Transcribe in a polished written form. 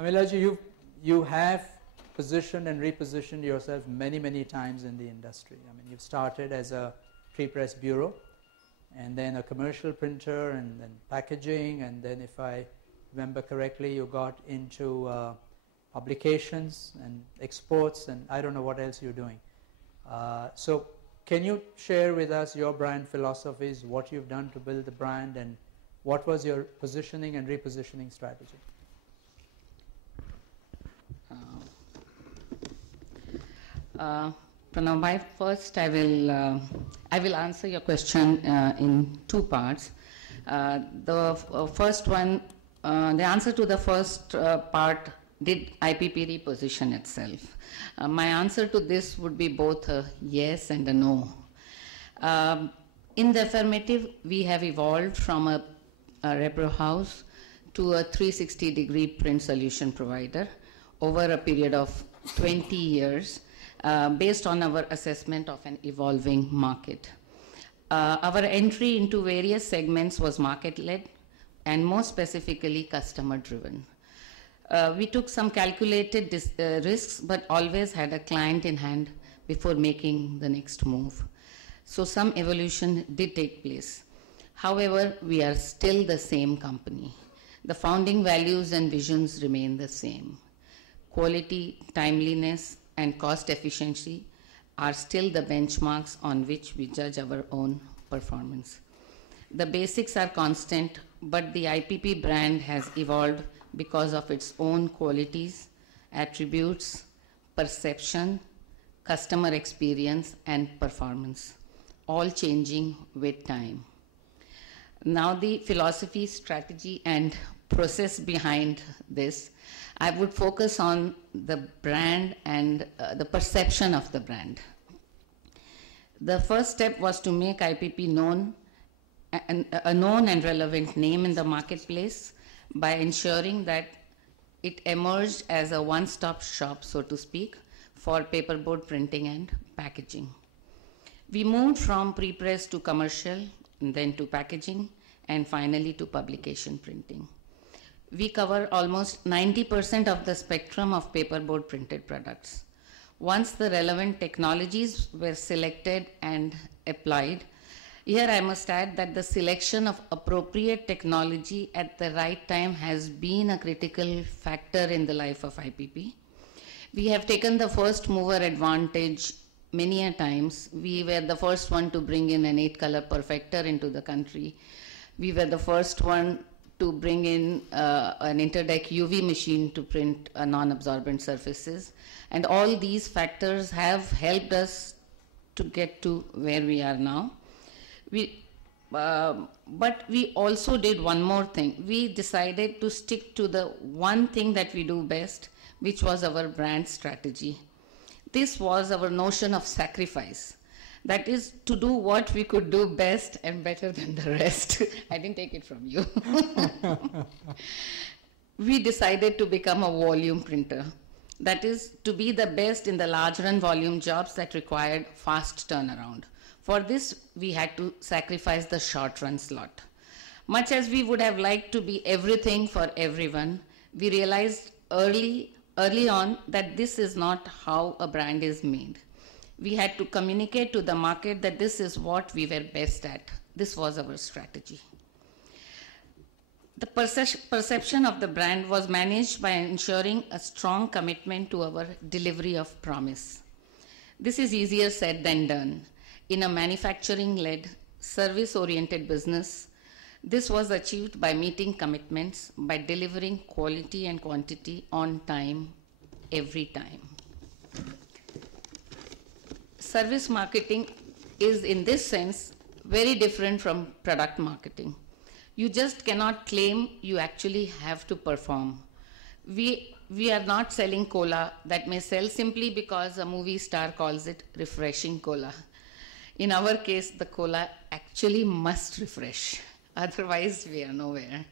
Amila ji, you have positioned and repositioned yourself many, many times in the industry. I mean, you've started as a pre-press bureau, and then a commercial printer, and then packaging, and then if I remember correctly, you got into publications and exports, and I don't know what else you're doing. So can you share with us your brand philosophies, what you've done to build the brand, and what was your positioning and repositioning strategy? Pranam, first I will answer your question in two parts. The first one, the answer to the first part, did IPP reposition itself? My answer to this would be both a yes and a no. In the affirmative, we have evolved from a repro house to a 360-degree print solution provider over a period of 20 years. Based on our assessment of an evolving market. Our entry into various segments was market-led and more specifically customer-driven. We took some calculated risks but always had a client in hand before making the next move. So some evolution did take place. However, we are still the same company. The founding values and visions remain the same. Quality, timeliness, and cost efficiency are still the benchmarks on which we judge our own performance. The basics are constant, but the IPP brand has evolved because of its own qualities, attributes, perception, customer experience, and performance, all changing with time. Now the philosophy, strategy, and process behind this, I would focus on the brand and the perception of the brand. The first step was to make IPP known, a known and relevant name in the marketplace by ensuring that it emerged as a one-stop shop, so to speak, for paperboard printing and packaging. We moved from pre-press to commercial, and then to packaging, and finally to publication printing. We cover almost 90% of the spectrum of paperboard printed products. Once the relevant technologies were selected and applied, here I must add that the selection of appropriate technology at the right time has been a critical factor in the life of IPP. We have taken the first mover advantage many a times. We were the first one to bring in an 8-color perfector into the country. We were the first one to bring in an interdeck UV machine to print non-absorbent surfaces. And all these factors have helped us to get to where we are now. But we also did one more thing. We decided to stick to the one thing that we do best, which was our brand strategy. This was our notion of sacrifice. That is, to do what we could do best and better than the rest. I didn't take it from you. We decided to become a volume printer. That is, to be the best in the large run volume jobs that required fast turnaround. For this, we had to sacrifice the short run slot. Much as we would have liked to be everything for everyone, we realized early on that this is not how a brand is made. We had to communicate to the market that this is what we were best at. This was our strategy. The perception of the brand was managed by ensuring a strong commitment to our delivery of promise. This is easier said than done. In a manufacturing-led, service-oriented business, this was achieved by meeting commitments, by delivering quality and quantity on time, every time. Service marketing is, in this sense, very different from product marketing. You just cannot claim, you actually have to perform. We are not selling cola that may sell simply because a movie star calls it refreshing cola. In our case, the cola actually must refresh. Otherwise, we are nowhere.